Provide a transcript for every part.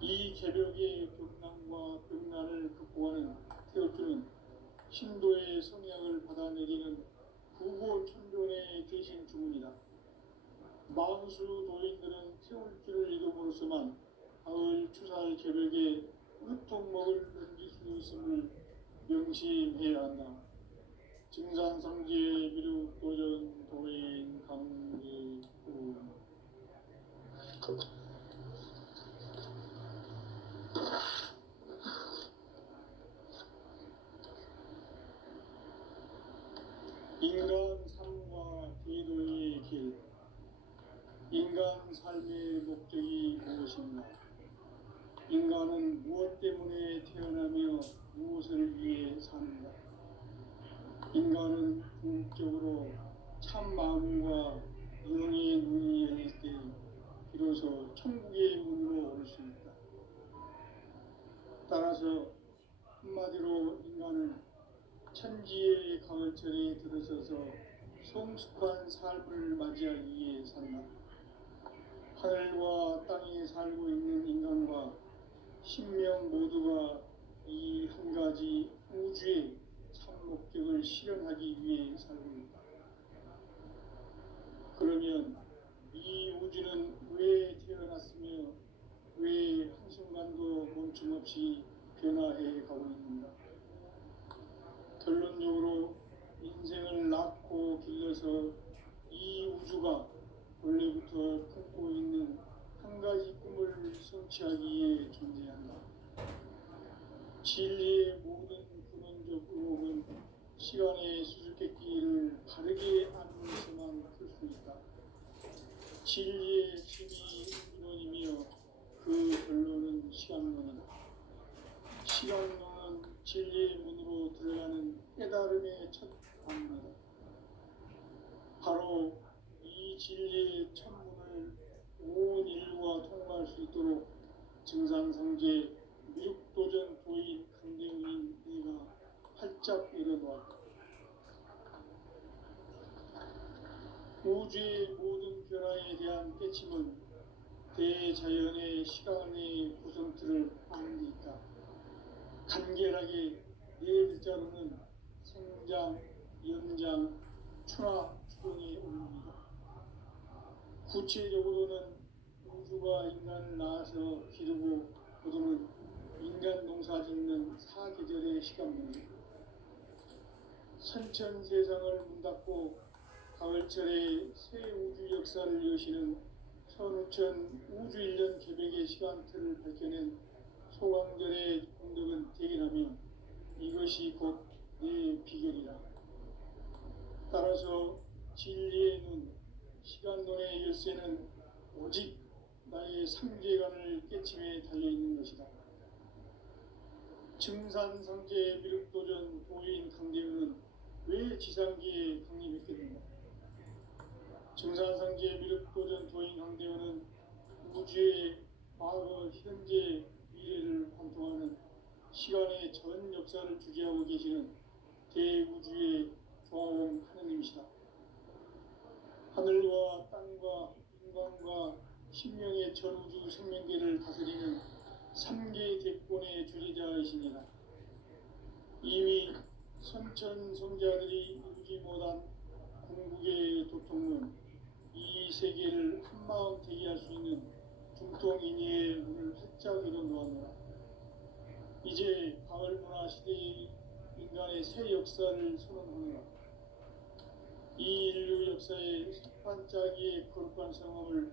이 개벽의 벽난과 벽난을 극복하는 태극기는 신도의 성향을 받아내리는 부고천존의 대신 주문이다. 만수 도인들은 태울기를 이름으로서만 가을 추살 개벽에 으통먹을 넘길 수 있음을 명심해야 한다. 증산상제 미륵도전 도인 강제구 인간 삶과 대도의 길. 인간 삶의 목적이 무엇인가? 인간은 무엇 때문에 태어나며 무엇을 위해 사는가? 인간은 궁극적으로 참 마음과 영의 눈이 열릴 때 비로소 천국의 문으로 올 수 있다. 따라서 한마디로 인간은 천지의 가을철에 들어서서 성숙한 삶을 맞이하기 위해 산다. 하늘과 땅에 살고 있는 인간과 신명 모두가 이 한 가지 우주의 참 목적을 실현하기 위해 살고 있다. 그러면 이 우주는 왜 태어났으며 왜 한순간도 멈춤없이 변화해 가고 있는가? 결론적으로 인생을 낳고 길러서 이 우주가 원래부터 품고 있는 한 가지 꿈을 성취하기 위해 존재한다. 진리의 모든 근원적 의혹은 시간의 수수께끼를 바르게 안으면서만 풀 수 있다. 진리의 핵심이 이론이며 그 결론은 시간론이다. 시간론은 진리의 문으로 들어가는 깨달음의 첫 관문이다. 바로 이 진리의 천문을 온 인류가 통과할 수 있도록 증산상제 미륵도전 도인 강대웅인 내가 활짝 열어놓았다. 우주의 모든 변화에 대한 깨침은 대자연의 시간의 구성틀을 아는 데 있다. 간결하게 네 글자로는 생장, 연장, 추나 추동의 원리이다. 구체적으로는 우주가 인간을 낳아서 기르고 거두는 인간 농사 짓는 사계절의 시간입니다. 선천세상을 문 닫고 가을철에 새 우주 역사를 여시는 선우천 우주일년 개벽의 시간틀을 밝혀낸 소강절의 공덕은 대견하며 이것이 곧 내 비결이라. 따라서 진리의 눈, 시간론의 열쇠는 오직 나의 삼계관을 깨침에 달려있는 것이다. 증산상제 미륵도전 도인 강대웅은 왜 지상기에 강림했겠는가? 증산상제 미륵도전 도인 강대웅은 우주의 과거, 현재, 미래를 관통하는 시간의 전 역사를 주재하고 계시는 대우주의 조화공 하느님이시다. 하늘과 땅과 인간과 신명의 전우주 생명계를 다스리는 3개 대권의 주재자이시니라. 이미 선천성자들이 이루지 못한 궁극의 도통문, 이 세계를 한마음 되게 할 수 있는 중통인의의 문을 활짝 열어놓았노라. 이제 가을문화 시대의 인간의 새 역사를 선언하노라. 이 인류 역사의 석판짜기의 거룩한 성함을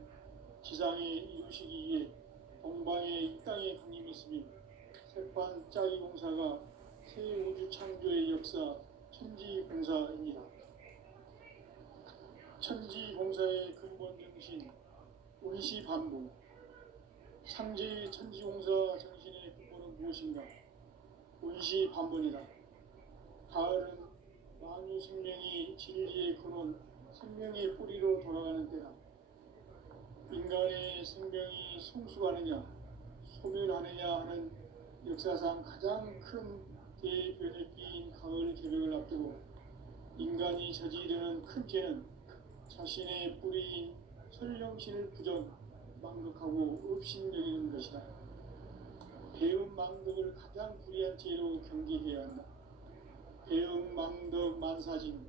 지상에 이루시기 위해 동방의 이 땅에 강림했으며 석판짜기 공사가 새 우주 창조의 역사 천지공사입니다. 천지공사의 근본 정신 운시반복. 상제의 천지공사 정신의 근본은 무엇인가? 운시반복이다. 가을은 만유 생명이 진리의 근원, 생명의 뿌리로 돌아가는 때다. 인간의 생명이 성숙하느냐, 소멸하느냐 하는 역사상 가장 큰 대변혁기인 가을 개벽을 앞두고 인간이 저지르는 큰 죄는 자신의 뿌리인 설령신을 부정, 망극하고 업신여기는 것이다. 망덕을 가장 불의한 죄로 경계해야 한다. 배응망덕 만사진,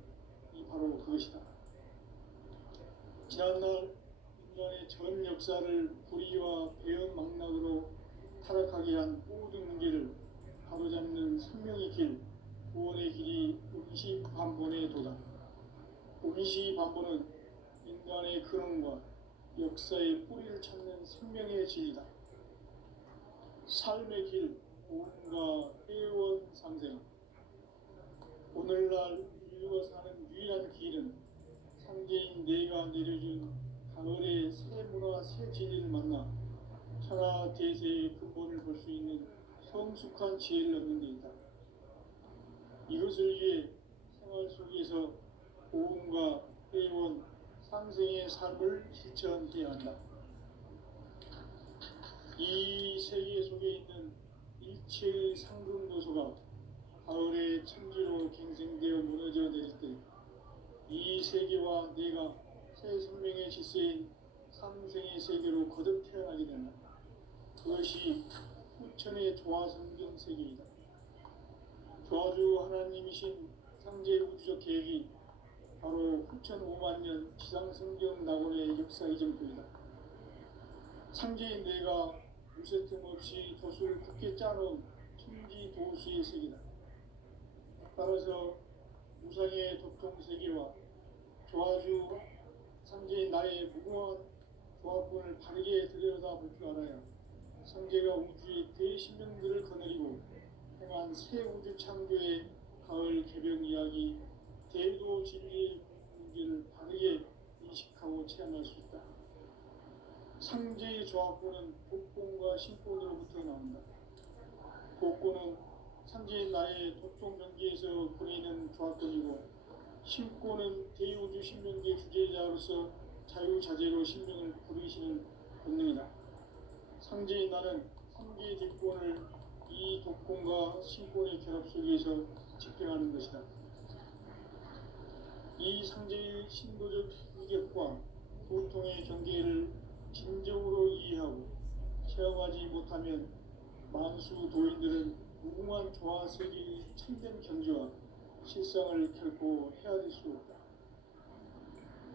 이 바로 그것이다. 지난날 인간의 전 역사를 불의와 배응망락으로 타락하게 한 모든 문제를 바로잡는 생명의 길, 구원의 길이 운시반본의 도다. 운시반본은 인간의 근원과 역사의 뿌리를 찾는 생명의 진리다. 삶의 길, 오음과 회원상생. 오늘날 인류가 사는 유일한 길은 상제인 내가 내려준 가을의 새 문화 새 진리를 만나 천하 대세의 근본을 볼 수 있는 성숙한 지혜를 얻는 데 있다. 이것을 위해 생활 속에서 오음과 회원, 상생의 삶을 실천해야 한다. 이 세계 속에 있는 일체의 상금 요소가 가을의 천지로 갱생되어 무너져 내릴 때 이 세계와 내가 새 생명의 질서인 상생의 세계로 거듭 태어나게 된다. 그것이 후천의 조화성경 세계이다. 조화주 하나님이신 상제 우주적 계획이 바로 후천 5만 년 지상성경 낙원의 역사 이정표이다. 상제인 내가 무쇠 틈 없이 돛을 굳게 짜놓은 천지 도시의 세계다. 따라서 우상의 독통세계와 조화주 상제인 나의 무궁한 조합권을 바르게 들여다볼 줄 알아야 상제가 우주의 대신명들을 거느리고 행한 새 우주 창조의 가을 개벽 이야기, 대도 진리의 문제를 바르게 인식하고 체험할 수 있다. 상제의 조합권은 복권과 신권으로부터 나온다. 복권은 상제인 나의 독종 경계에서 보내는 조합권이고, 신권은 대우주 신명계 주제자로서 자유자재로 신명을 부르시는 본능이다. 상제인 나는 상계의 뒷권을 이 독권과 신권의 결합 속에서 집행하는 것이다. 이 상제의 신도적 위격과 도통의 경계를 진정으로 이해하고 체험하지 못하면 만수 도인들은 무궁한 조화 세계의 참된 경지와 실상을 결코 헤아릴 수 없다.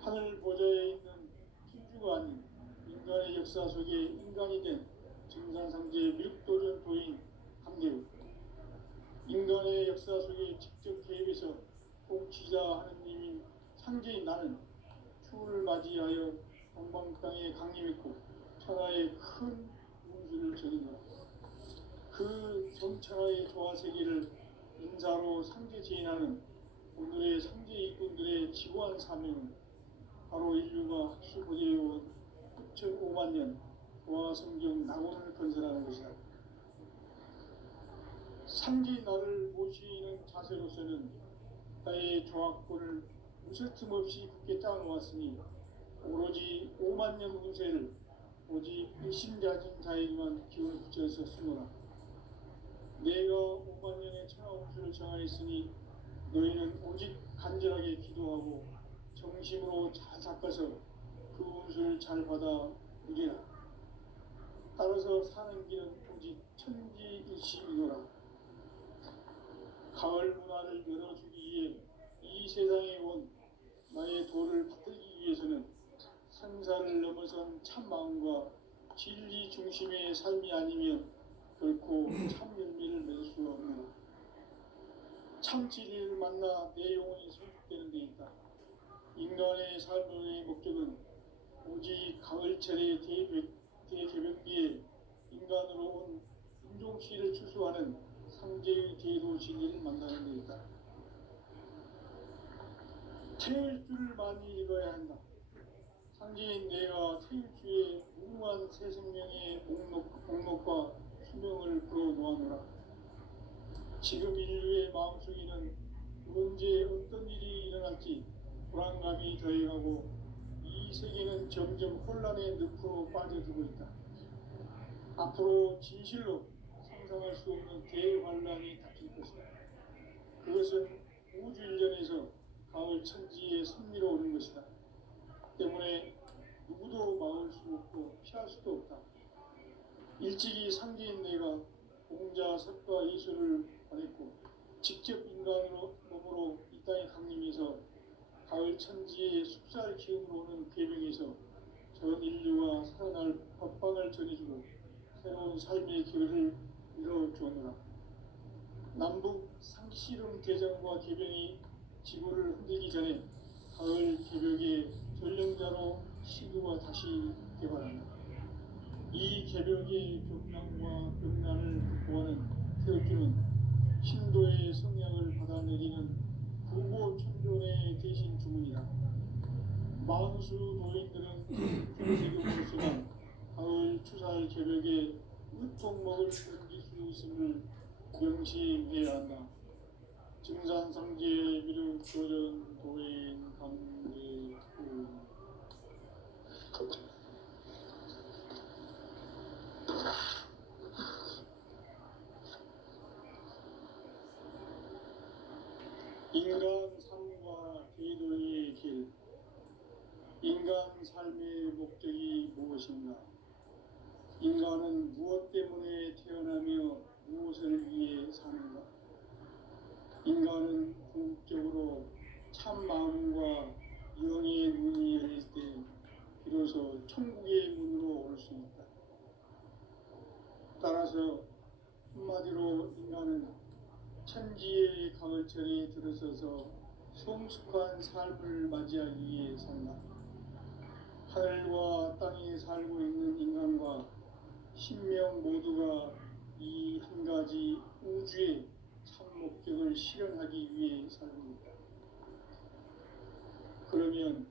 하늘 보좌에 있는 thiên 주가 아닌 인간의 역사 속에 인간이 된 증산상제의 밀도전 도인 함대우, 인간의 역사 속에 직접 개입해서 통치자 하느님인 상제인 나는 추후를 맞이하여 동방 땅에 강림했고 천하의 큰 운수를 전인노라. 그 정천하의 조화 세계를 인자로 상제 제인하는 오늘의 상제 일꾼들의 지고한 사명은 바로 인류가 학수 보제해온 6,5만 년 조화 성경 낙원을 건설하는 것이다. 상제인 나를 모시는 자세로서는 나의 조합권을 무쇠 틈 없이 굳게 짜놓았으니 오로지 5만 년 운세를 오직 일심자진 자에게만 기운을 붙여서 쓰노라. 내가 5만 년의 천하 운수를 정하였으니 너희는 오직 간절하게 기도하고 정심으로 잘 닦아서 그 운수를 잘 받아 누리라. 따라서 사는 길은 오직 천지일시이노라. 가을 문화를 열어주기 위해 이 세상에 온 나의 도를 받들기 위해서는 생사를 넘어선 참마음과 진리 중심의 삶이 아니면 결코 참 열매를 맺을 수가 없노라. 참 진리를 만나 내 영혼이 성숙되는 데 있다. 인간의 삶의 목적은 오직 가을철의 대개벽기에 인간으로 온 인종시를 추수하는 상제의 대도 진리를 만나는 데 있다. 태일 줄을 많이 읽어야 한다. 상제인 내가 태일주의 무궁한 새 생명의 목록과 수명을 불어놓아노라. 지금 인류의 마음속에는 언제 어떤 일이 일어날지 불안감이 더해가고 이 세계는 점점 혼란의 늪으로 빠져들고 있다. 앞으로 진실로 상상할 수 없는 대환란이 닥칠 것이다. 그것은 우주 일련에서 가을 천지의 섭리로 오는 것이다. 때문에 누구도 막을 수 없고 피할 수도 없다. 일찍이 상제인 내가 공자석과 예수를 보냈고 직접 인간으로 몸으로 이 땅에 강림해서 가을 천지의 숲살 기운으로 오는 궤명에서 전 인류가 살아날 법방을 전해주고 새로운 삶의 기회를 이뤄주었노라. 남북 상씨름 대전과 개병이 지구를 흔들기 전에 가을 개벽의 전령자로 시구가 다시 개발한다. 이 개벽의 벽난과 벽난을 극복하는 태극기는 신도의 성량을 받아내리는 부모천존의 대신 주문이다. 만수 노인들은 중세금으로서만 가을 추살 개벽에 으통목을 옮길 수 있음을 명시해야 한다. 증산상제 미륵 도전 도인 강대구 인간 삶과 계도의 길. 인간 삶의 목적이 무엇인가? 인간은 무엇 때문에 태어나며 무엇을 위해 사는가? 인간은 궁극적으로 참 마음과 영의 문이 열릴 때 비로소 천국의 문으로 올 수 있다. 따라서 한마디로 인간은 천지의 가을철에 들어서서 성숙한 삶을 맞이하기 위해 산다. 하늘과 땅에 살고 있는 인간과 신명 모두가 이 한 가지 우주의 참 목적을 실현하기 위해 살고 있다. 그러면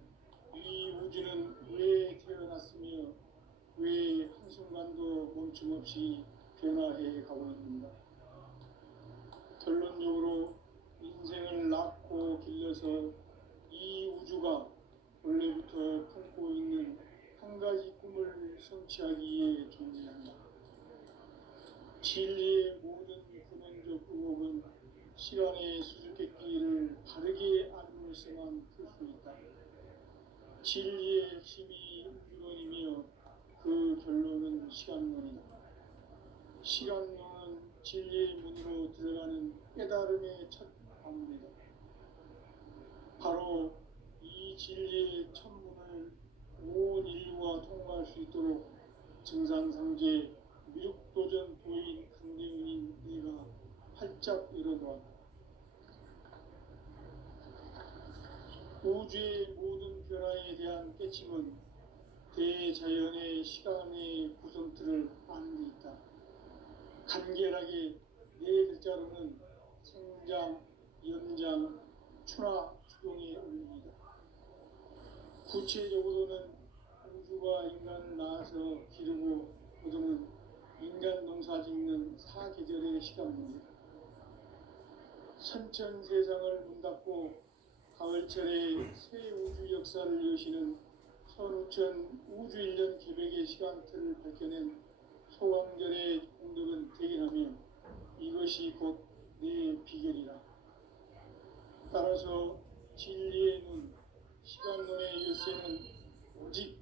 이 우주는 왜 태어났으며 왜 한순간도 멈춤없이 변화해 가고 있는가? 결론적으로 인생을 낳고 길러서 이 우주가 원래부터 품고 있는 한 가지 꿈을 성취하기 위해 존재한다. 진리의 모든 근원적 의혹은 시간의 수수께끼를 바르게 알므로서만 풀 수 있다. 진리의 핵심이 우주론이며 그 결론은 시간론이다. 시간론은 진리의 문으로 들어가는 깨달음의 첫 방문이다. 바로 이 진리의 천문을 온 인류가 통과할 수 있도록 증산상제 미륵도전 도인 강대훈인 네가 활짝 열어놓았다. 우주의 모든 변화에 대한 깨침은 대자연의 시간의 구성틀을 아는 데 있다. 간결하게 네 글자로는 생장, 연장, 추나 추동의 원리이다. 구체적으로는 우주가 인간을 낳아서 기르고 거두는 인간 농사 짓는 사계절의 시간 문제. 선천 세상을 문 닫고 가을철에 새 우주 역사를 여시는 선우천 우주 1년 계획의 시간틀을 밝혀낸 소강절의 공덕은 대견하며 이것이 곧 내 비결이라. 따라서 진리의 눈, 시간론의 열쇠는 오직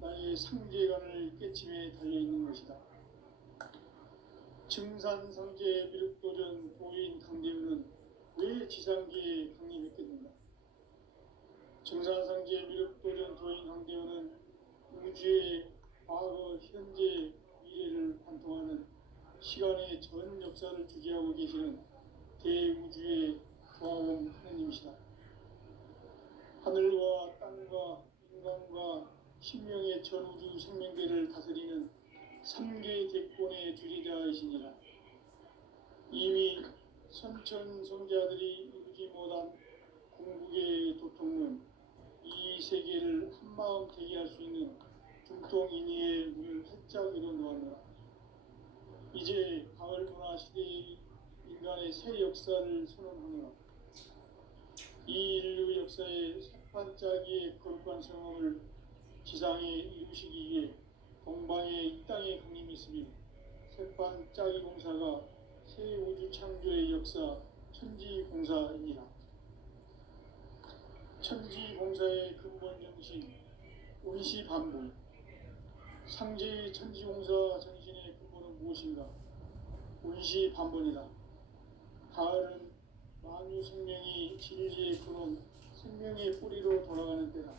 나의 상제관을 깨침에 달려있는 것이다. 증산상제 미륵도전 도인 강대훈은 왜 지상계에 강림했겠는가? 증산상제 미륵도전 도인 강대훈은 우주의 과거, 현재, 미래를 관통하는 시간의 전 역사를 주재하고 계시는 대우주의 조화원 하느님이시다. 하늘과 땅과 인간과 신명의 전우주 생명계를 다스리는 3개 대권의 주재자이시니라. 이미 선천성자들이 이루지 못한 궁극의 도통은 이 세계를 한마음 되게 할 수 있는 중통인의의 문을 활짝 열어놓았노라. 이제 가을 문화 시대의 인간의 새 역사를 선언하노라. 이 인류 역사의 새반짝이의 거룩한 성험을 지상에 이루시기 위해 동방의 이 땅에 강림했으며 새반짝이 공사가 새 우주 창조의 역사 천지공사입니다. 천지공사의 근본 정신 원시반복. 상제의 천지공사 정신의 근본은 무엇인가? 운시반본이다. 가을은 만유 생명이 진리의 근원, 생명의 뿌리로 돌아가는 때다.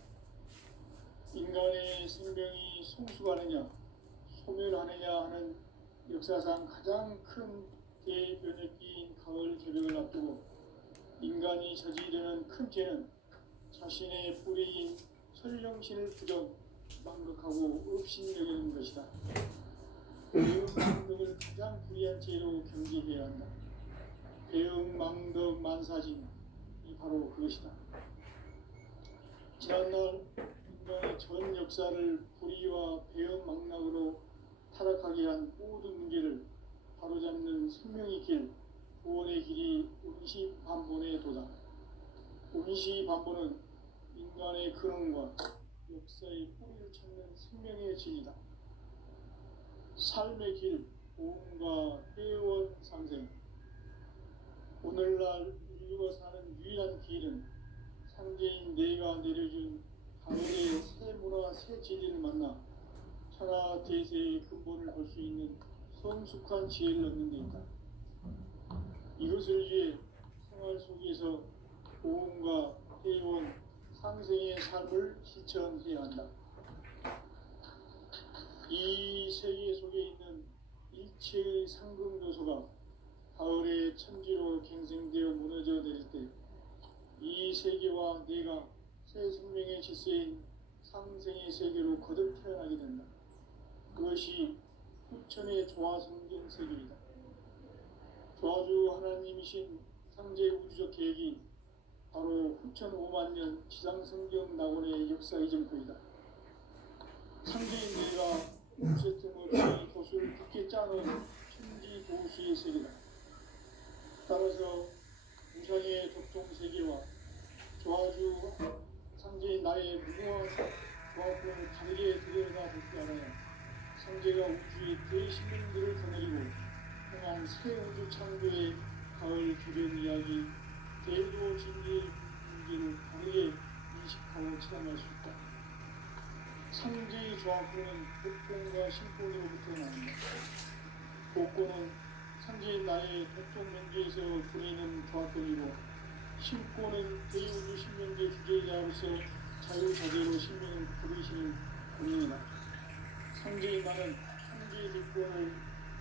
인간의 생명이 성숙하느냐 소멸하느냐 하는 역사상 가장 큰 대변혁기인 가을 개벽을 앞두고 인간이 저지르는 큰 죄는 자신의 뿌리인 설령신을 부정 망극하고 업신여기는 것이다. 배은망덕을 가장 불의한 죄로 경계해야 한다. 배은망덕 만사진이 바로 그것이다. 지난날 인간의 전 역사를 불의와 배은망락으로 타락하게 한 모든 문제를 바로잡는 생명의 길, 구원의 길이 운시반본에 도다. 운시반본은 인간의 근원과 역사의 뿌리를 찾는 생명의 진리다. 삶의 길, 보험과 회원 상생. 오늘날 인류가 사는 유일한 길은 상제인 내가 내려준 가을의 새 문화, 새 진리를 만나 천하 대세의 근본을 볼 수 있는 성숙한 지혜를 얻는 데 있다. 이것을 위해 생활 속에서 보험과 회원, 상생의 삶을 실천해야 한다. 이 세계 속에 있는 일체의 상금요소가 가을의 천지로 갱생되어 무너져 내릴 때 이 세계와 내가 새 생명의 질서인 상생의 세계로 거듭 태어나게 된다. 그것이 후천의 조화성경 세계이다. 조화주 하나님이신 상제 우주적 계획이 바로 후천 5만 년 지상성경 낙원의 역사 이전표이다. 상제인 내가 우세틈없이 도수를 굳게 짜놓은 천지 도시의 세계다. 따라서 우상의 독통 세계와 조화주 상제인 나의 무궁한 조화권을 다르게 들여다 볼 줄 알아야 상제가 우주의 대신령들을 거느리고 행한 새 우주 창조의 가을 주변 이야기, 대도 진리의 문제를 다르게 인식하고 체험할 수 있다. 상제의 조화권은 복권과 신권으로부터 나온다. 복권은 상제인 나의 독종 면제에서 보내는 조화권이고 신권은 대우주 신명제 주제자로서 자유자재로 신명을 부르시는 본인이다. 상제인 나는 상제의 대권을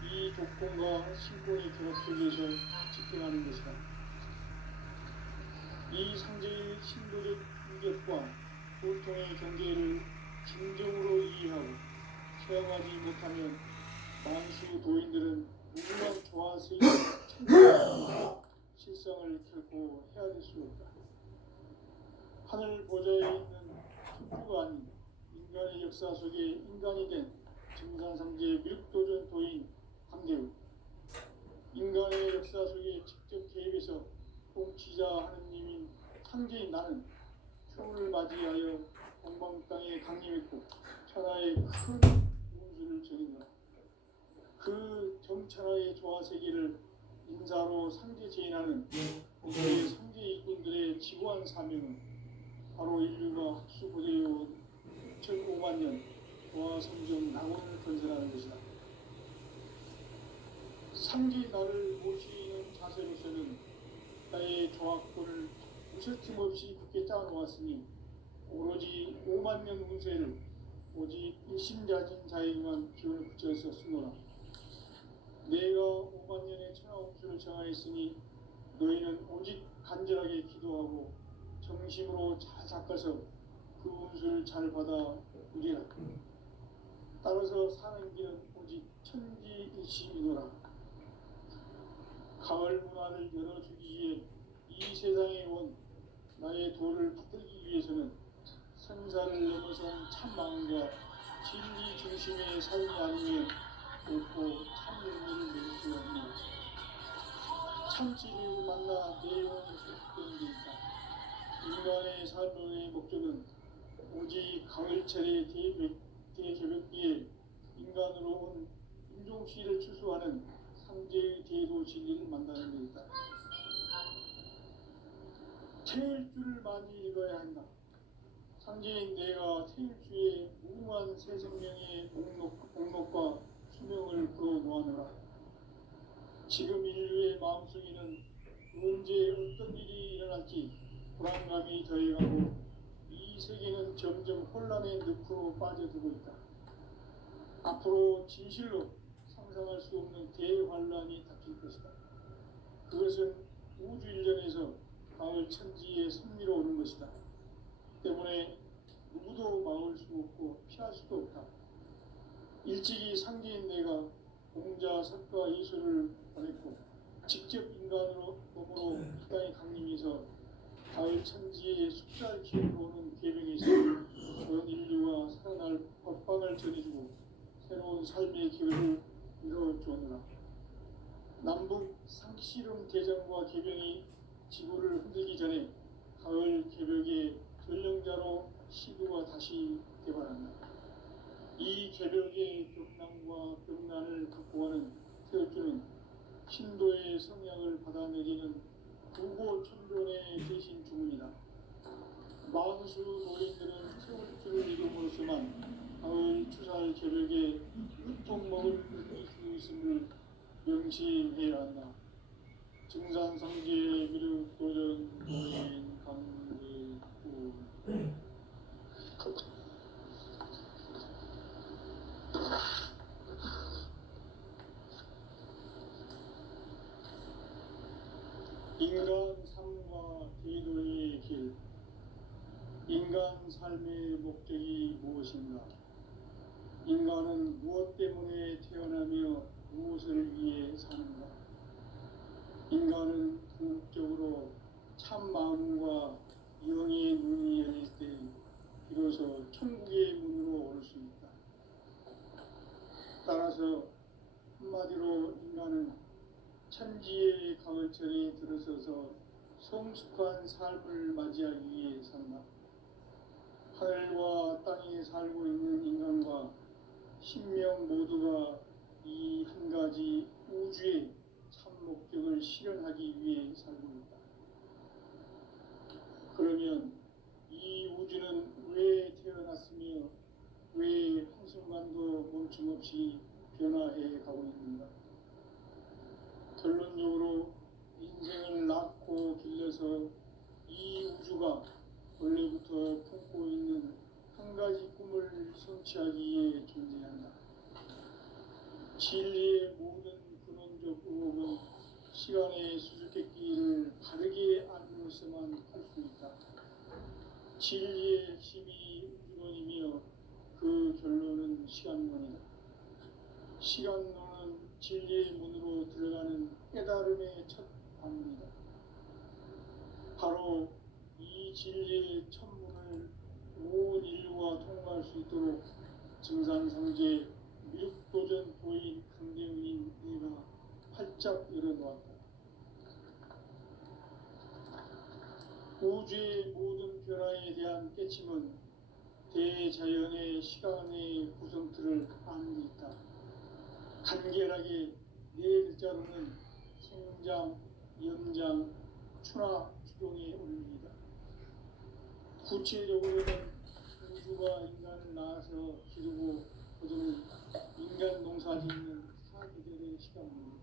이 독권과 신권의 결합 속에서 집행하는 것이다. 이 상제의 신도적 인격과 보통의 경계를 진정으로 이해하고 체험하지 못하면 만수 도인들은 무궁한 조화세계의 천지의 실상을 결코 헤아릴 수 없다. 하늘 보좌에 있는 천주가 아닌 인간의 역사 속에 인간이 된 증산상제 밀도전 도인 황대우. 인간의 역사 속에 직접 개입해서 통치자 하느님인 상제인 나는 추운을 맞이하여 동방 땅에 강림했고 천하의 큰 운수를 전인다. 그 정천하의 조화세계를 인사로 상제 제인하는 우리의 상제 일꾼들의 지고한 사명은 바로 인류가 학수고대해온 2005만 년 조화성경 낙원을 건설하는 것이다. 상제 나를 모시는 자세로서는 나의 조화권을 무쇠틈 없이 굳게 짜놓았으니 오로지 5만 년 운세를 오직 일심자진 자에게만 기운을 붙여서 쓰노라. 내가 5만 년의 천하 운수를 정하였으니 너희는 오직 간절하게 기도하고 정심으로 잘 닦아서 그 운수를 잘 받아 누리라. 따라서 사는 길은 오직 천지일심이노라. 가을 문화를 열어주기 위해 이 세상에 온 나의 도를 붙들기 위해서는 생사를 넘어선 참마음과 진리 중심의 삶이 아니면 결코 참 열매를 맺을 수가 없는 것이다. 참진리를 만나 내 영혼이 회복되는 데 있다. 인간의 삶의 목적은 오직 가을철의 대개벽기에 인간으로 온 인종씨를 추수하는 상제의 대도 진리를 만나는 데 있다. 태일주를 많이 읽어야 한다. 상제인 내가 태일주의 무궁한 새 생명의 목록과 수명을 풀어 놓아노라. 지금 인류의 마음속에는 언제 어떤 일이 일어날지 불안감이 더해가고 이 세계는 점점 혼란의 늪으로 빠져들고 있다. 앞으로 진실로 상상할 수 없는 대환란이 닥칠 것이다. 그것은 우주 일련에서 가을 천지의 섭리로 오는 것이다. 때문에 누구도 막을 수 없고 피할 수도 없다. 일찍이 상계인 내가 공자, 석가, 예수를 보냈고 직접 인간으로 몸으로 이 땅에 강림해서 가을 천지의 숫살 기회로 오는 계명에서 전 인류와 살아날 법방을 전해주고 새로운 삶의 기회를 이뤄주었노라. 남북 상씨름 대전과 개병이 지구를 흔들기 전에 가을 개벽의 전령자로 시구가 다시 개발한다. 이 개벽의 격난과 병난을 극복하는 태어주는 신도의 성향을 받아내리는 구고천변의 대신 주문이다. 만수 노인들은 태울주를 이름으로서만 가을 추살 개벽에 유통먹을 수 있음을 명심해야 한다. 증산상계 미륵도전 노인 강제구 인간 삶과 대도의 길. 인간 삶의 목적이 무엇인가? 인간은 무엇 때문에 태어나며 무엇을 위해 사는가? 인간은 궁극적으로 참 마음과 영의 눈이 열릴 때 비로소 천국의 문으로 올 수 있다. 따라서 한마디로 인간은 천지의 가을철에 들어서서 성숙한 삶을 맞이하기 위해 산다. 하늘과 땅에 살고 있는 인간과 신명 모두가 이 한 가지 우주의 참 목적을 실현하기 위해 살고 있다. 그러면 이 우주는 왜 태어났으며 왜 한순간도 멈춤없이 변화해 가고 있는가? 결론적으로 인생을 낳고 길러서 이 우주가 원래부터 품고 있는 한 가지 꿈을 성취하기 위해 존재한다. 진리의 모든 근원적 의혹은 시간의 수수께끼를 바르게 알므로서만 할 수 있다. 진리의 핵심이 우주론이며 그 결론은 시간론이다. 시간론은 진리의 문으로 들어가는 깨달음의 첫 방문이다. 바로 이 진리의 천문을 온 인류가 통과할 수 있도록 증산상제 미륵도전 도인 강대훈인 내가 활짝 열어놓았다. 우주의 모든 변화에 대한 깨침은 대자연의 시간의 구성틀을 아는 데 있다. 간결하게 네 글자로는 생장, 연장, 추나 추동의 원리이다. 구체적으로는 우주가 인간을 낳아서 기르고 거두는 인간 농사 짓는 사계절의 시간입니다.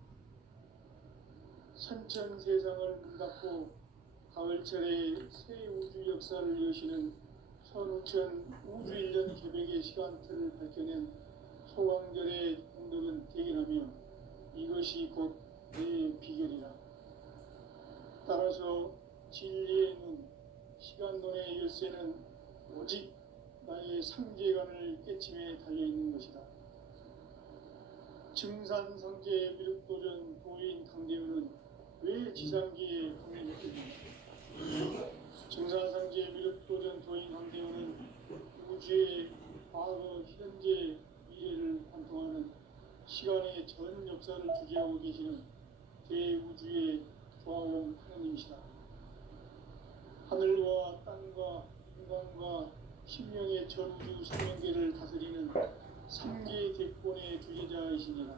선천 세상을 문 닫고 가을철에 새 우주 역사를 여시는 선우천 우주 일년 개벽의 시간틀을 밝혀낸 소강절의 공덕은 대견하며 이것이 곧 내 비결이라. 따라서 진리의 눈, 시간론의 열쇠는 오직 나의 상계관을 깨침에 달려있는 것이다. 증산상제 미륵도전 도인 강대훈은 왜 지상계에 강림했겠는가? 증산상제 미륵도전 도인 강대훈은 우주의 과거, 현재, 미래를 관통하는 시간의 전 역사를 주재하고 계시는 대우주의 조화원 하느님이시다. 하늘과 땅과 인간과 신명의 전우주 생명계를 다스리는 삼계 객본의 주제자이시니라.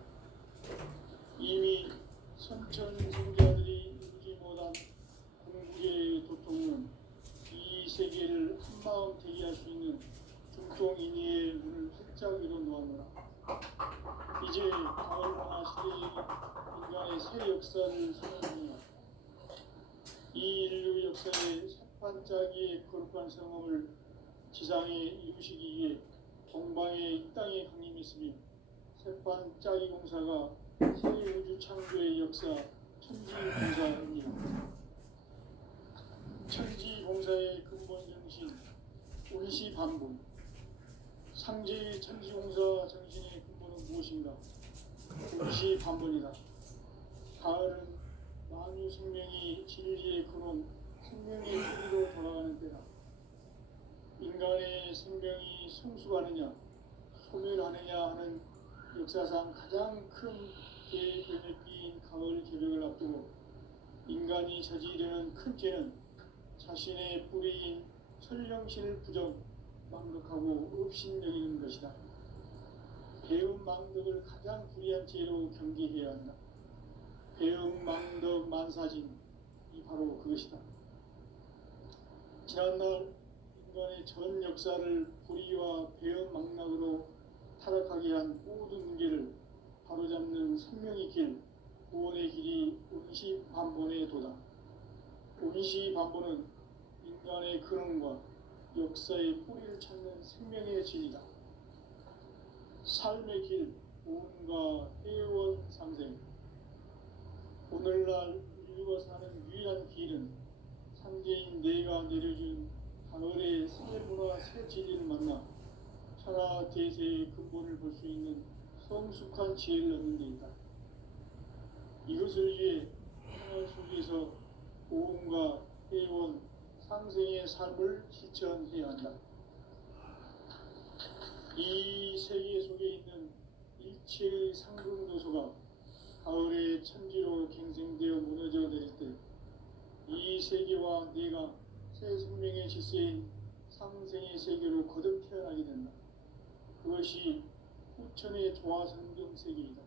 이미 선천성자들이 이루지 못한 궁극의 도통은 이 세계를 한마음 되게 할 수 있는 중통인의의 문을 활짝 열어놓았노라. 이제 가을문화 시대의 인간의 인간의 새 역사를 선언합니다. 이 인류 역사의 새반짝이의 거룩한 성험을 지상에 이루시기 위해 동방에 이 땅에 강림했으며 새반짝이 공사가 새 우주 창조의 역사 천지공사입니다. 천지공사의 근본 정신 운시반본. 상제의 천지공사 정신의 근본은 무엇인가? 운시반본이다. 가을은 만유 생명이 진리의 근원, 생명의 진리로 돌아가는 때다. 인간의 생명이 성숙하느냐, 소멸하느냐 하는 역사상 가장 큰 대변혁기인 가을 개벽을 앞두고 인간이 저지르는 큰 죄는 자신의 뿌리인 천령신을 부정, 망덕하고 업신여기는 것이다. 배움 망덕을 가장 불의한 죄로 경계해야 한다. 배움 망덕 만사진이 바로 그것이다. 지난날 인간의 전 역사를 불의와 배움 망락으로 타락하게 한 모든 문제를 바로잡는 생명의 길, 구원의 길이 운시반본의 도다. 운시반본은 인간의 근원과 역사의 뿌리를 찾는 생명의 진리다. 삶의 길, 구원과 회원 상생. 오늘날 인류가 사는 유일한 길은 상제인 내가 내려준 가을의 새 문화 새 진리를 만나 천하 대세의 근본을 볼 수 있는 성숙한 지혜를 얻는 데 있다. 이것을 위해 생활 속에서 보험과 회원, 상생의 삶을 실천해야 한다. 이 세계 속에 있는 일체의 상승도소가 가을의 천지로 갱생되어 무너져 내릴 때 이 세계와 내가 새 생명의 질서인 상생의 세계로 거듭 태어나게 된다. 그것이 후천의 조화성경 세계이다.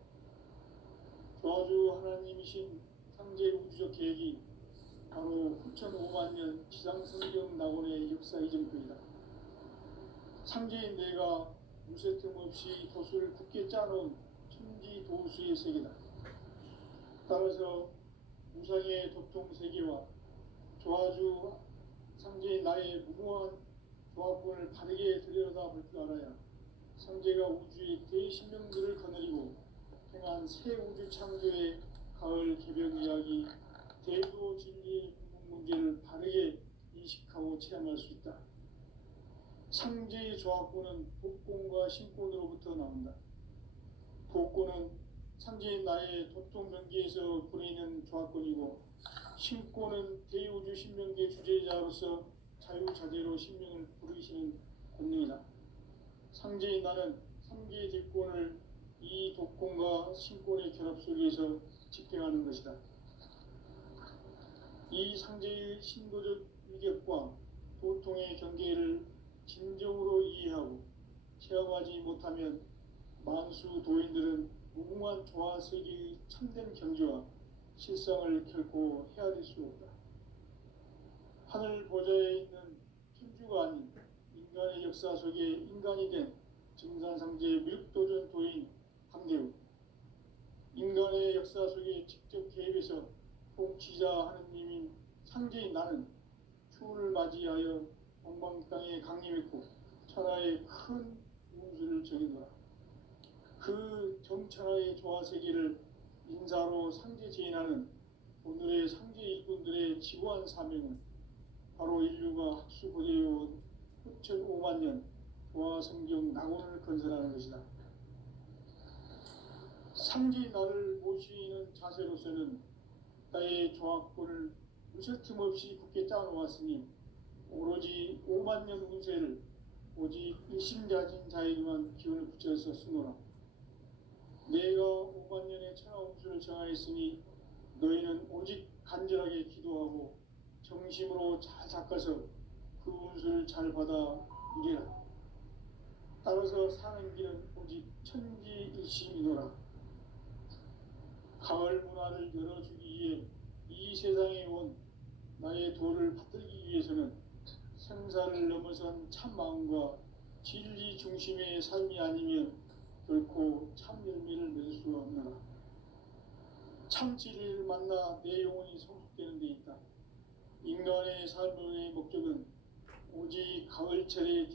조화주 하나님이신 상제 우주적 계획이 바로 후천 5만 년 지상성경 낙원의 역사 이전부이다. 상제인 내가 무쇠틈 없이 도수를 굳게 짜놓은 천지 도수의 세계다. 따라서 무상의 도통 세계와 조화주 상제인 나의 무모한 조합권을 바르게 들여다볼 줄 알아야 상제가 우주의 대신명들을 거느리고 행한 새 우주 창조의 가을 개벽 이야기, 대도 진리의 궁극 문제를 바르게 인식하고 체험할 수 있다. 상제의 조합권은 복권과 신권으로부터 나온다. 복권은 상제인 나의 도통 경계에서 보내는 조합권이고, 신권은 대우주 신명계 주제자로서 자유자재로 신명을 부르시는 권능이다. 상제인 나는 3개의 대권을 이 독권과 신권의 결합 속에서 집행하는 것이다. 이 상제의 신도적 위격과 도통의 경계를 진정으로 이해하고 체험하지 못하면 만수 도인들은 무궁한 조화세계의 참된 경지와 실상을 결코 헤아릴 수 없다. 하늘 보좌에 있는 천주가 아닌 인간의 역사 속에 인간이 된 증산상제의 밀도전 도인 강대우, 인간의 역사 속에 직접 개입해서 통치자 하느님인 상제인 나는 추운을 맞이하여 동방 땅에 강림했고 천하의 큰 운수를 정해노라. 그 정천하의 조화세계를 인사로 상제 제인하는 오늘의 상제 일꾼들의 지고한 사명은 바로 인류가 학수고대해온 후천 5만 년 조화성경 낙원을 건설하는 것이다. 상제인 나를 모시는 자세로서는 나의 조합권을 무쇠틈 없이 굳게 짜놓았으니 오로지 5만 년 운세를 오직 일심가진 자에게만 기운을 붙여서 쓰노라. 내가 5만 년의 천하 운수를 정하였으니 너희는 오직 간절하게 기도하고 정심으로 잘 닦아서 그 운수를 잘 받아 누리라. 따라서 사는 길은 오직 천지일심이노라. 가을 문화를 열어주기 위해 이 세상에 온 나의 도를 받들기 위해서는 생사를 넘어선 참마음과 진리 중심의 삶이 아니면 결코 참 열매를 맺을 수가 없노라. 참 진리를 만나 내 영혼이 성숙되는 데 있다. 인간의 삶의 목적은 오직 가을철의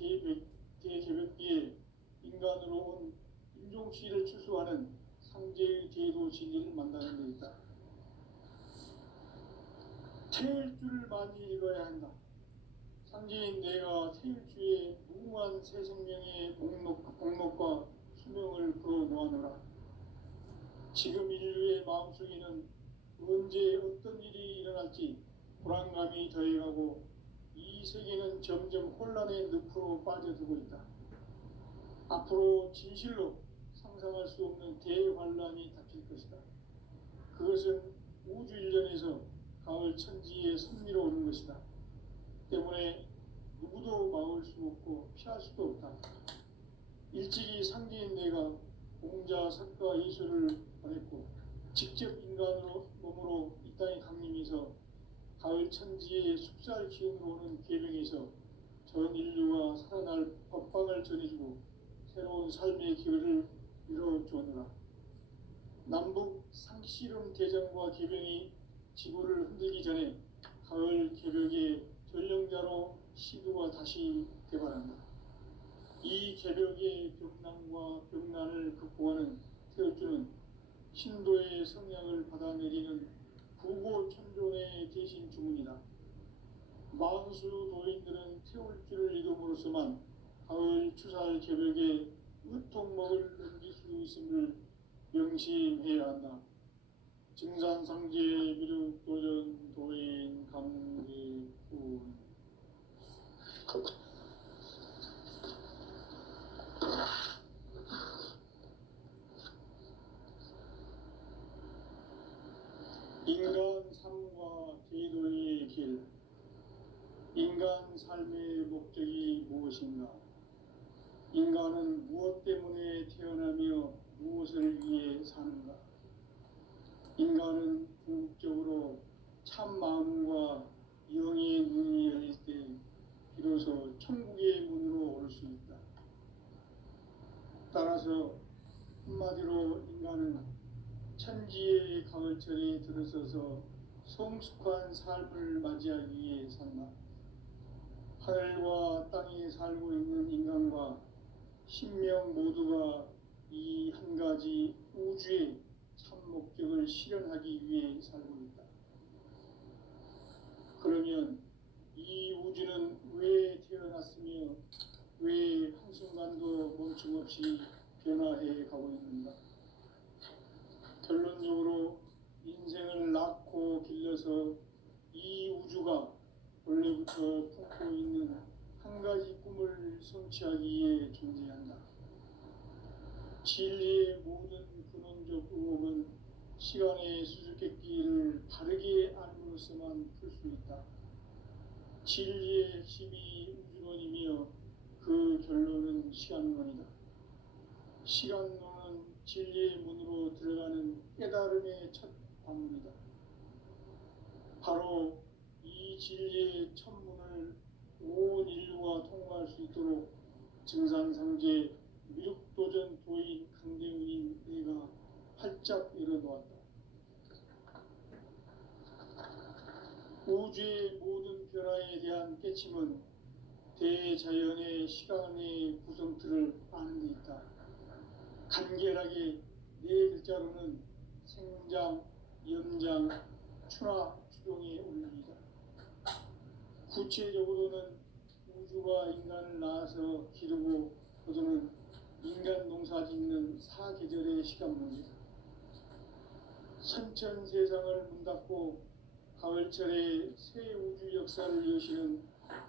대개벽기에 인간으로 온 인종시를 추수하는 상제의 제도 진리를 만나는 데 있다. 태일 주를 많이 읽어야 한다. 상제인 내가 태일주의 무궁한 새 생명의 목록과 수명을 풀어놓아노라. 지금 인류의 마음속에는 언제 어떤 일이 일어날지 불안감이 더해가고 이 세계는 점점 혼란의 늪으로 빠져들고 있다. 앞으로 진실로 상상할 수 없는 대환란이 닥칠 것이다. 그것은 우주 일련에서 가을 천지의 섭리로 오는 것이다. 때문에 누구도 막을 수 없고 피할 수도 없다. 일찍이 상제인 내가 공자, 석가, 예수를 보냈고 직접 인간으로 몸으로 이 땅에 강림해서 가을 천지의 숲살 기운으로 오는 계명에서 전 인류가 살아날 법방을 전해주고 새로운 삶의 기회를 이뤄주었노라. 남북 상씨름 대전과 계명이 지구를 흔들기 전에 가을 개벽의 전령자로 시도가 다시 개발한다. 이 개벽의 벽난과 벽난을 극복하는 태울주는 신도의 성향을 받아내리는 부고천존의 대신 주문이다. 만수 도인들은 태울주를 이름으로서만 가을 추살 개벽에 의통목을 넘길 수 있음을 명심해야 한다. 증산상제 미륵도전 도인 감리군. 인간 삶과 제도의 길. 인간 삶의 목적이 무엇인가? 인간은 무엇 때문에 태어나며 무엇을 위해 사는가? 인간은 궁극적으로 참 마음과 영의 눈이 열릴 때 비로소 천국의 문으로 올 수 있다. 따라서 한마디로 인간은 천지의 가을철에 들어서서 성숙한 삶을 맞이하기 위해 산다. 하늘과 땅에 살고 있는 인간과 신명 모두가 이 한 가지 우주의 참 목적을 실현하기 위해 살고 있다. 그러면 이 우주는 왜 태어났으며 왜 한순간도 멈춤없이 변화해 가고 있는가? 결론적으로 인생을 낳고 길러서 이 우주가 원래부터 품고 있는 한 가지 꿈을 성취하기 위해 존재한다. 진리의 모든 근원적 의혹은 시간의 수수께끼를 바르게 알므로서만 풀 수 있다. 진리의 핵심이 우주론이며 그 결론은 시간론이다. 시간론은 진리의 문으로 들어가는 깨달음의 첫 방문이다. 바로 이 진리의 천문을 온 인류가 통과할 수 있도록 증산상제 미륵도전 도인 강대훈인 내가 활짝 열어놓았다. 우주의 모든 변화에 대한 깨침은 대자연의 시간의 구성틀을 아는 데 있다. 간결하게 네 글자로는 생장, 연장, 추나 추동의 원리이다. 구체적으로는 우주가 인간을 낳아서 기르고 거두는 인간 농사 짓는 사계절의 시간문이다. 선천 세상을 문닫고 가을철에 새 우주 역사를 여시는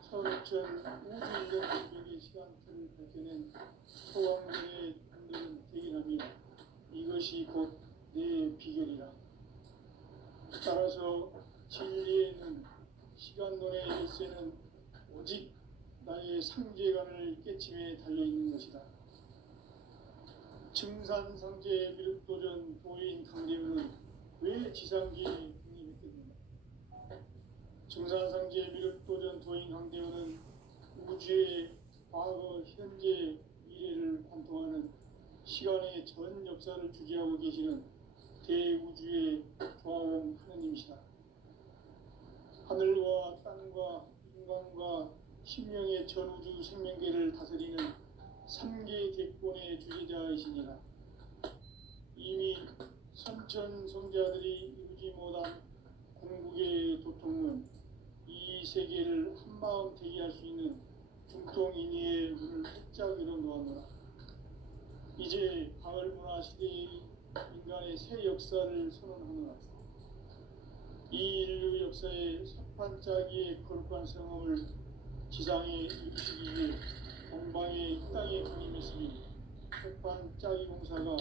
서울천 우주인간 개벽의 시간틀을 밝혀낸 소왕들의 분들은 대기하며 이것이 곧 내 비결이라. 따라서 진리에는 시간론의 열쇠는 오직 나의 상제관을 깨침에 달려있는 것이다. 증산상제 미륵도전 도인 강대훈은 왜 지상계에 군림했겠는가? 증산상제 미륵도전 도인 강대훈은 우주의 과거, 현재, 미래를 관통하는 시간의 전 역사를 주재하고 계시는 대우주의 도통은 이 세계를 한마음 되게 할 수 있는 중통인의의 문을 활짝 열어놓았노라. 이제 가을 문화 시대의 인간의 새 역사를 선언하노라. 이 인류 역사의 첫 반짝이의 거룩한 성함을 지상에 이루시기 위해 동방의 이 땅에 강림했으니 첫 반짝이 공사가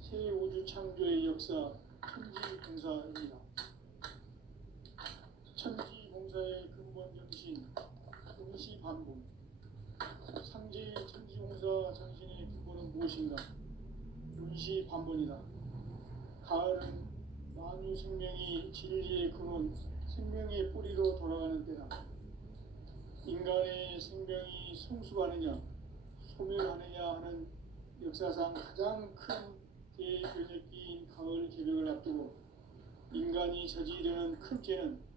새 우주 창조의 역사 천지공사입니다. 천지공사의 근본 정신 동시반복. 상제의 천지공사 정신의 근본은 무엇인가? 동시반복이다. 가을은 만유 생명이 진리의 근원, 생명의 뿌리로 돌아가는 때다. 인간의 생명이 성숙하느냐, 소멸하느냐 하는 역사상 가장 큰 대변혁기인 가을 개벽을 앞두고 인간이 저지르는 큰 죄는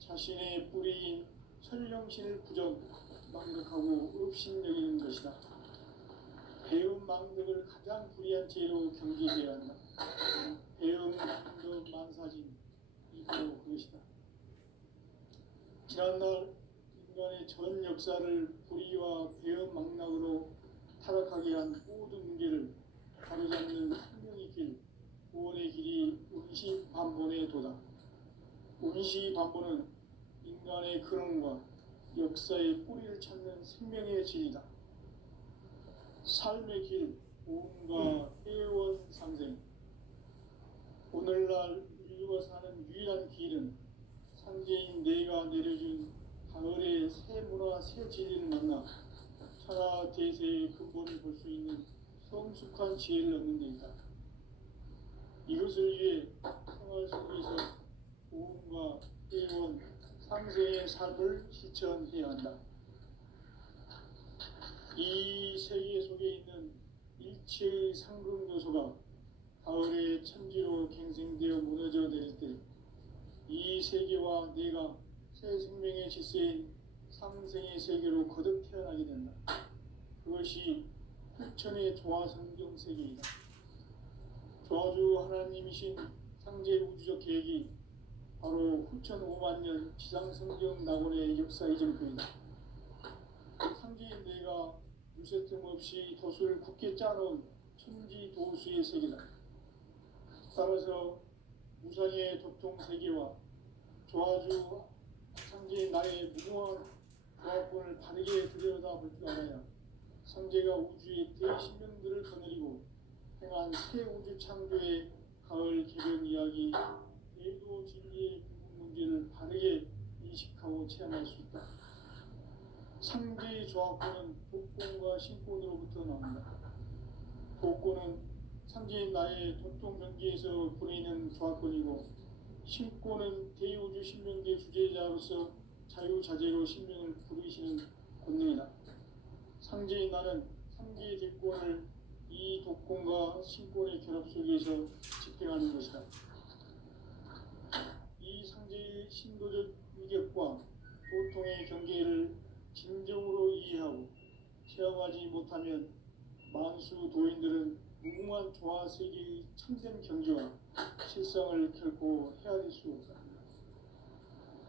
자신의 뿌리인 설령신을 망덕하고 업신여기는 것이다. 배움 망덕을 가장 불의한 죄로 경계해야 한다. 배움 망덕 만사진 이 바로 그것이다. 지난날 인간의 전 역사를 불의와 배움 망락으로 타락하게 한 모든 문제를 바로잡는 생명의 길, 구원의 길이 운시반본의 도다. 운시반본은 인간의 근원과 역사의 뿌리를 찾는 생명의 진리다. 삶의 길, 보험과 회원 상생. 오늘날 인류가 사는 유일한 길은 상제인 내가 내려준 가을의 새 문화, 새 진리를 만나 천하 대세의 근본을 볼 수 있는 성숙한 지혜를 얻는 데 있다. 이것을 위해 생활 속에서 보험과 회원, 상생의 삶을 실천해야 한다. 이 세계 속에 있는 일체의 상급 요소가 가을의 천지로 갱생되어 무너져 내릴 때 이 세계와 내가 새 생명의 질서인 상생의 세계로 거듭 태어나게 된다. 그것이 후천의 조화성경 세계이다. 조화주 하나님이신 상제 우주적 계획이 바로 후천 5만 년 지상성경 낙원의 역사 이전표이다. 상제인 내가 무쇠틈 없이 도수를 굳게 짜놓은 천지 도수의 세계다. 따라서 무상의 도통 세계와 조화주 상제인 나의 무궁한 조합권을 바르게 들여다볼 줄 알아야 상제가 우주의 대신명들을 거느리고 행한 새 우주 창조의 가을 개변 이야기, 대도 진리의 궁극 문제를 바르게 인식하고 체험할 수 있다. 상제의 조합권은 독권과 신권으로부터 나온다. 독권은 상제인 나의 도통 경계에서 부리는 조합권이고, 신권은 대우주 신명계 주제자로서 자유자재로 신명을 부르시는 권능이다. 상제인 나는 상제의 대권을 이 독권과 신권의 결합 속에서 집행하는 것이다. 이 상제의 신도적 위격과 도통의 경계를 진정으로 이해하고 체험하지 못하면 만수 도인들은 무궁한 조화 세계의 참된 경지와 실상을 결코 헤아릴 수 없다.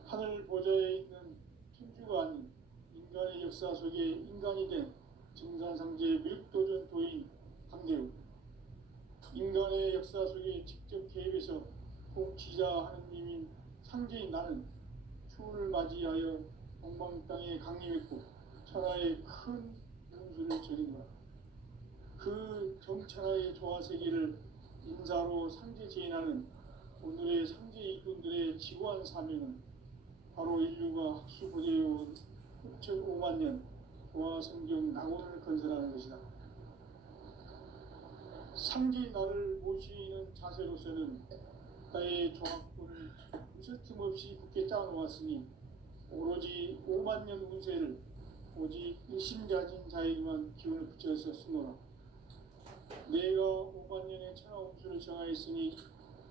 하늘 보좌에 있는 천주가 아닌 인간의 역사 속에 인간이 된 증산상제 밀도전 도인 강대우, 인간의 역사 속에 직접 개입해서 통치자 하느님인 상제인 나는 추운을 맞이하여 동방 땅에 강림했고 천하의 큰 운수를 저린 거야. 그 정천하의 조화세계를 인사로 상제 제인하는 오늘의 상제 일꾼들의 지고한 사명은 바로 인류가 학수고대해온 6,5만 년 조화성경 낙원을 건설하는 것이다. 상제인 나를 모시는 자세로서는 나의 조합권을 무쇠틈 없이 굳게 짜놓았으니 오로지 5만 년 운세를 오직 일심가진 자에게만 기운을 붙여서 쓰노라. 내가 5만 년의 천하 운수를 정하였으니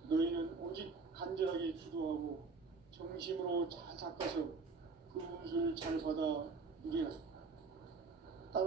너희는 오직 간절하게 기도하고 정심으로 잘 닦아서 그 운수를 잘 받아 누리라.